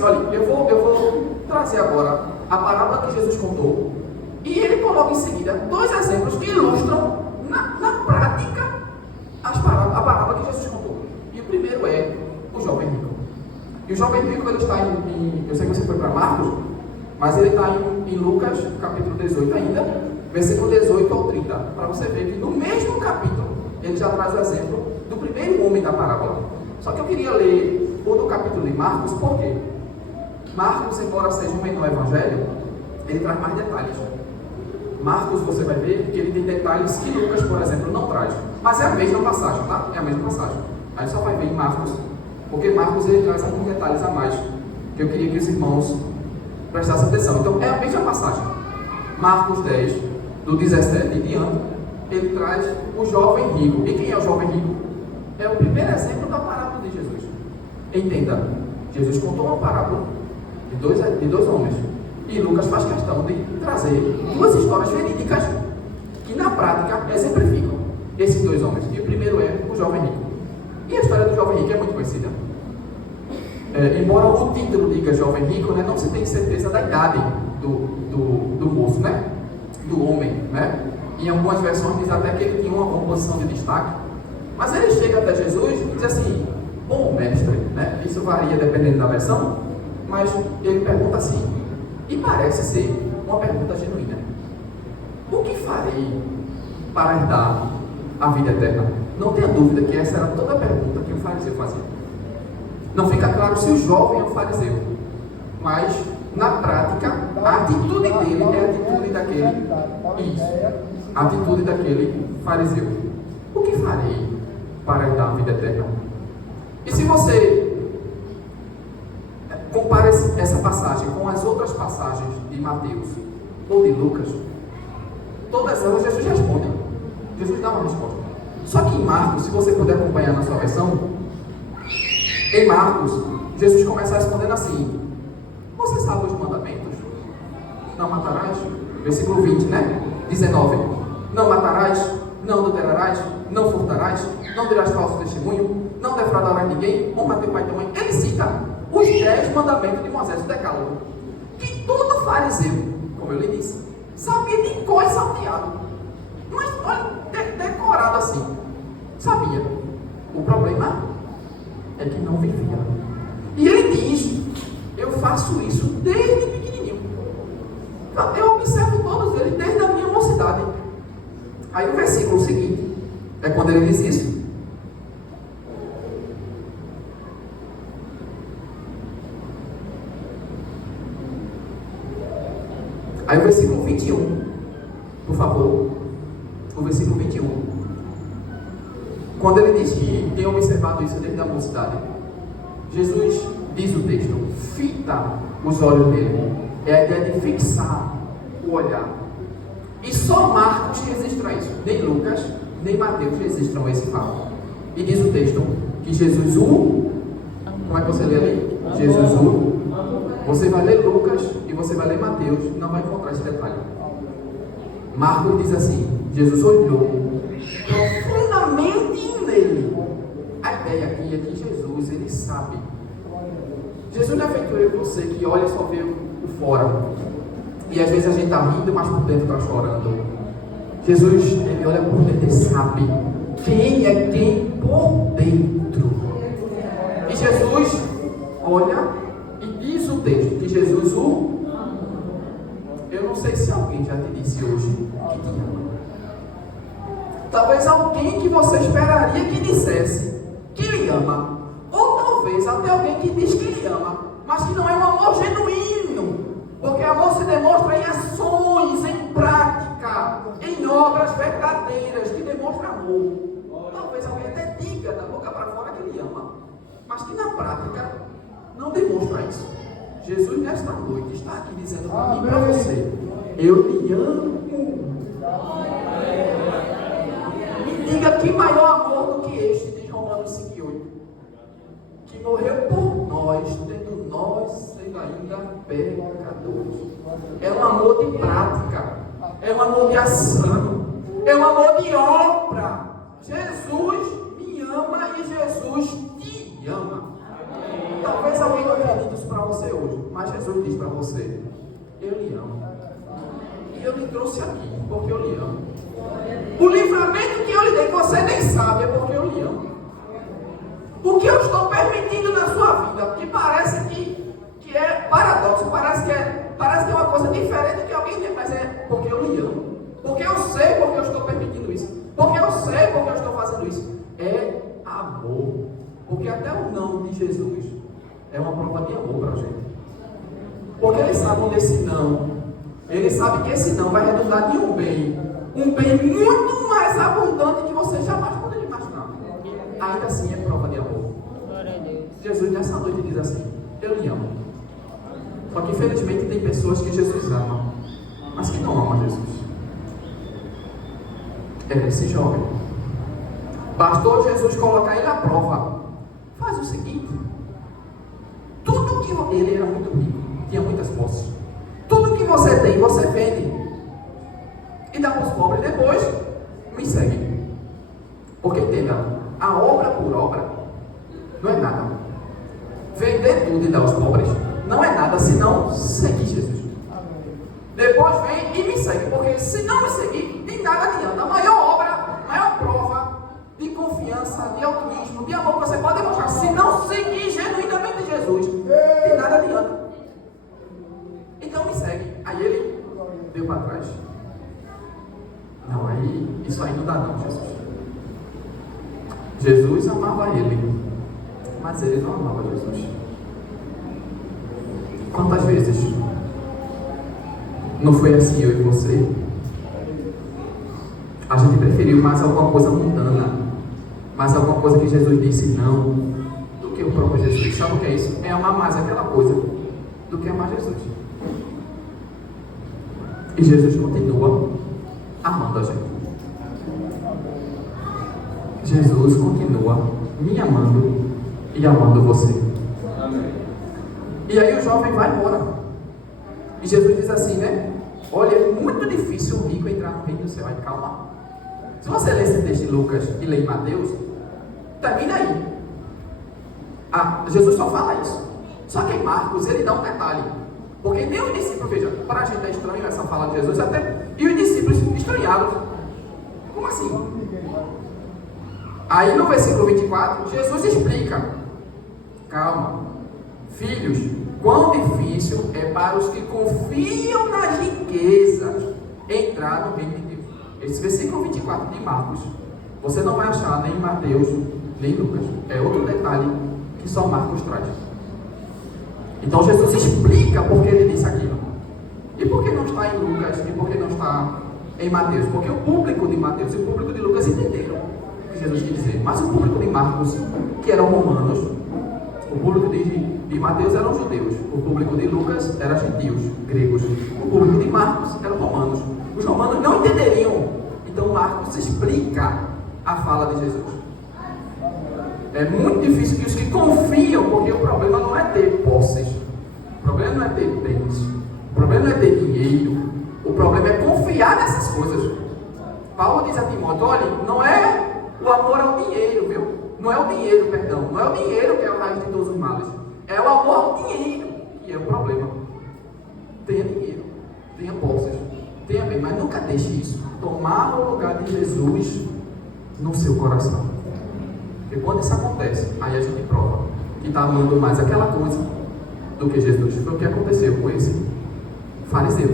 assim, olha, eu vou trazer agora a parábola que Jesus contou, e ele coloca em seguida 2 exemplos que ilustram na prática a parábola que Jesus contou. E o primeiro é o jovem rico. E o jovem rico, ele está eu sei que você foi para Marcos, mas ele está em Lucas, capítulo 18 ainda, versículo 18 ao 30, para você ver que no mesmo capítulo, ele já traz o exemplo do primeiro homem da parábola. Só que eu queria ler o do capítulo de Marcos, por quê? Marcos, embora seja um menor evangelho, ele traz mais detalhes. Marcos, você vai ver que ele tem detalhes que Lucas, por exemplo, não traz. Mas é a mesma passagem, tá? É a mesma passagem. A gente só vai ver em Marcos, porque Marcos ele traz alguns detalhes a mais, que eu queria que os irmãos prestassem atenção. Então, é a mesma passagem. Marcos 10, do 17 em diante, ele traz o jovem rico. E quem é o jovem rico? É o primeiro exemplo da parábola de Jesus. Entenda, Jesus contou uma parábola de dois homens. E Lucas faz questão de trazer 2 histórias verídicas que na prática exemplificam esses 2 homens. E o primeiro é o jovem rico. E a história do jovem rico é muito conhecida. Embora o título diga jovem rico, né, não se tem certeza da idade do moço, né? Do homem, né? Em algumas versões diz até que ele tinha uma posição de destaque. Mas ele chega até Jesus e diz assim: bom mestre, né? Isso varia dependendo da versão, mas ele pergunta assim, e parece ser uma pergunta genuína: o que farei para herdar a vida eterna? Não tenha dúvida que essa era toda a pergunta que o fariseu fazia. Não fica claro se o jovem é um fariseu, mas na prática a atitude dele é a atitude daquele fariseu. O que farei para herdar a vida eterna? E se você compara essa passagem com as outras passagens de Mateus ou de Lucas, todas elas Jesus responde. Jesus dá uma resposta. Só que em Marcos, se você puder acompanhar na sua versão, em Marcos, Jesus começa respondendo assim: você sabe os mandamentos? Não matarás? Versículo 20, né? 19. Não matarás, não adulterarás, não furtarás, não dirás falso testemunho, não defraudarás ninguém, honra teu pai e tua mãe. Ele cita os 10 mandamentos de Moisés, o decálogo, que todo fariseu, como eu lhe disse, sabia de cor e salteado. Mas olha, decorado assim, sabia. O problema é que não vivia. E ele diz: eu faço isso desde pequenininho. Eu observo todos eles desde a minha mocidade. Aí o versículo seguinte é quando ele diz isso. Aí o versículo 21, por favor. O versículo 21. Quando ele diz que tem observado isso desde a mocidade, Jesus diz o texto: fita os olhos dele. É a ideia de fixar o olhar. E só Marcos registra isso. Nem Lucas, nem Mateus registram esse fato. E diz o texto que Jesus como é que você lê ali? Jesus Você vai ler Lucas e você vai ler Mateus, não vai encontrar esse detalhe. Marcos diz assim: Jesus olhou profundamente nele. A ideia aqui é que Jesus, ele sabe. Jesus não é feito eu e você que olha e só vê o fora. E às vezes a gente está rindo, mas por dentro está chorando. Jesus, ele olha por dentro e sabe quem é quem por dentro. E Jesus olha e diz o texto que Jesus Eu não sei se alguém já te disse hoje que te ama. Talvez alguém que você esperaria que dissesse que lhe ama. Ou talvez até alguém que diz que lhe ama, mas que não é um amor genuíno. Porque amor se demonstra em ações, em prática, em obras verdadeiras que demonstram amor. Talvez alguém até diga da boca para fora que lhe ama, mas que na prática não demonstra isso. Jesus nesta noite está aqui dizendo para mim e para você: eu lhe amo. Me diga que maior amor do que este, diz Romanos 5:8, que morreu por nós, tendo nós sendo ainda pecadores. É um amor de prática, é um amor de ação, é um amor de obra. Jesus me ama e Jesus te ama. Talvez alguém não tenha dito isso para você hoje, mas Jesus diz para você: eu lhe amo. E eu lhe trouxe aqui porque eu lhe amo. O livramento que eu lhe dei, que você nem sabe, é porque eu lhe amo. O que eu estou permitindo na sua vida, que parece que é paradoxo, parece que é uma coisa diferente do que alguém tem, mas é porque eu lhe amo. Porque eu sei porque eu estou permitindo isso. Porque eu sei porque eu estou fazendo isso. É amor. Porque até o não de Jesus é uma prova de amor para a gente. Porque ele sabe desse não. Ele sabe que esse não vai redundar em um bem muito mais abundante que você jamais poderia imaginar. Ainda assim é prova de amor. Glória a Deus. Jesus nessa noite diz assim: eu lhe amo. Só que infelizmente tem pessoas que Jesus ama, mas que não amam Jesus. É esse jovem. Bastou Jesus colocar ele à prova. Faz o seguinte: tudo que ele era muito rico, tinha muitas posses. Tudo que você tem, você vende e dá para os pobres. Depois me segue. Porque entenda, a obra por obra não é nada. Vender tudo e dar aos pobres não é nada se não seguir Jesus. Depois vem e me segue, porque se não me seguir, de nada adianta. A maior obra, a maior prova de confiança, de altruísmo, de amor que você pode mostrar, se não seguir genuinamente Jesus, de nada adianta. Então me segue. Aí ele deu para trás. Não, aí isso aí não dá não, Jesus. Jesus amava ele, mas ele não amava Jesus. Quantas vezes não foi assim eu e você? A gente preferiu mais alguma coisa mundana, mais alguma coisa que Jesus disse não, do que o próprio Jesus. Sabe o que é isso? É amar mais aquela coisa do que amar Jesus. E Jesus continua amando a gente. Jesus continua me amando e amando você. Amém. E aí o jovem vai embora. E Jesus diz assim, né? Olha, é muito difícil o rico entrar no reino do céu. Aí calma. Se você ler esse texto em Lucas e ler em Mateus, termina aí. Jesus só fala isso. Só que em Marcos ele dá um detalhe. Porque nem os discípulos, veja, para a gente é estranho essa fala de Jesus, até, e os discípulos estranharam. Como assim? Aí no versículo 24, Jesus explica: calma, filhos, quão difícil é para os que confiam nas riquezas entrar no reino de Deus. Esse versículo 24 de Marcos, você não vai achar nem em Mateus, nem em Lucas. É outro detalhe que só Marcos traz. Então Jesus explica por que ele disse aquilo. E por que não está em Lucas e por que não está em Mateus? Porque o público de Mateus e o público de Lucas entenderam o que Jesus quis dizer. Mas o público de Marcos, que eram romanos, o público de Mateus eram judeus, o público de Lucas eram gentios, gregos, o público de Marcos eram romanos. Os romanos não entenderiam. Então Marcos explica a fala de Jesus. É muito difícil que os que confiam, porque o problema não é ter posses, o problema não é ter bens, o problema não é ter dinheiro, o problema é confiar nessas coisas. Paulo diz a Timóteo: olha, não é o amor ao dinheiro, viu? Não é o dinheiro, perdão, não é o dinheiro que é o raiz de todos os males, é o amor ao dinheiro que é o problema. Tenha dinheiro, tenha posses, tenha bem, mas nunca deixe isso tomar o lugar de Jesus no seu coração. E quando isso acontece, aí a gente prova que está amando mais aquela coisa do que Jesus. Foi o que aconteceu com esse fariseu.